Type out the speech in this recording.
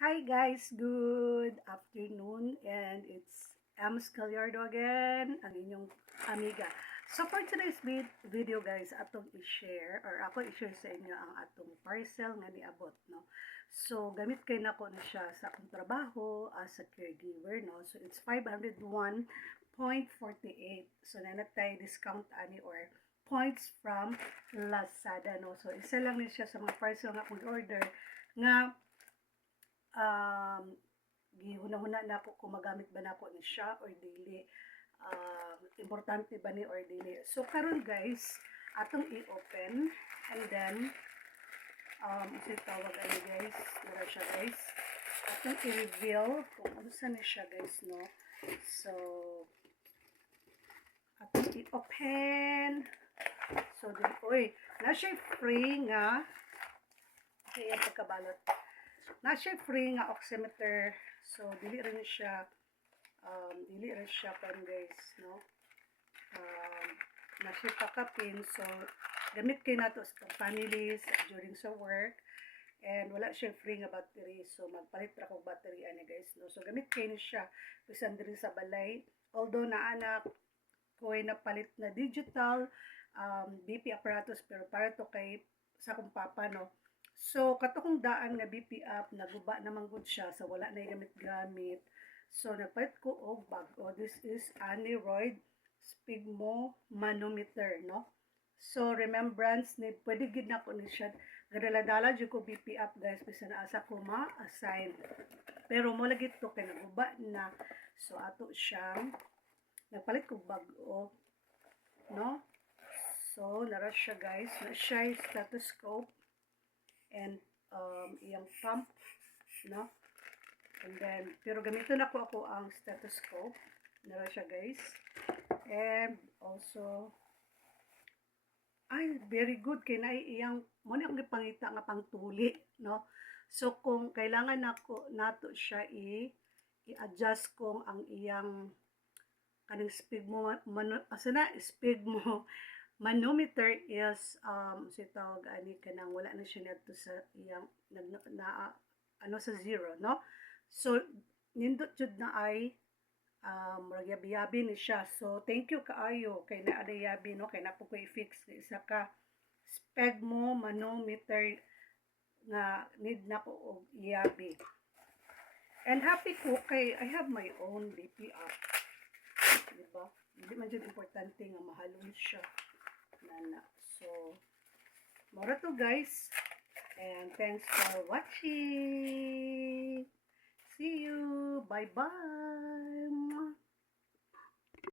Hi guys, good afternoon and it's Ams Gallardo again, ang inyong amiga. So for today's video guys, atong i-share or ako i-share sa inyo ang atong parcel nga niabot, no. So gamit kay nako na siya sa akong trabaho as a caregiver, no. So it's 501.48. So nanatay discount ani or points from Lazada, no. So isa lang ni siya sa mga parcel nga akong order nga gihuna-huna na ako kung magamit ba na ako ni siya or dili, importante ba ni or dili. So karon guys, atong i-open and then isa tawag ano guys, nara siya guys, atong i-reveal kung ano sa ni siya guys, no. So atong i-open. So din na siya free nga kaya pagkabalot na siya free nga oximeter. So dili rin siya pan guys, no. Na siya pakapin. So gamit kay nato sa families during sa work and wala siya free nga battery. So magpalit ra kog battery ani guys, no. So gamit kay ni siya bisan diri sa balay. Although naanak ko ay napalit na digital BP apparatus pero para to kay sa akong papa, no. So katong daan nga BP app naguba naman gud siya so wala na gamit-gamit. So nagpalit ko og bago. This is aneroid sphygmomanometer, no. So remembrance ni pwede gid na ko ni siya gadala-dala jud ko BP app guys bisan asa ko ma-assign. Pero mo lagi to kay naguba na. So ato siyang nagpalit ko bago, no. So nara siya guys, na siya stethoscope and iyang pump, no. And then pero gamiton ako ang stethoscope, nara siya guys. And also very good kay na iyang mo ni akong gipangita nga pangtuli, no. So kung kailangan nato siya i-adjust kung ang iyang kaning manometer is si tawag ani kanang wala na siya nadto sa iyang sa zero, no. So nindot jud na ay yabi ni siya. So thank you kaayo kay naa yabi, no, kay napo ko i-fix ni isa ka sphygmomanometer nga need na ko og yabi. And happy ko kay I have my own BP app, diba? Hindi man jud importante nga mahalon siya nana. So mora to guys, and thanks for watching. See you. Bye bye.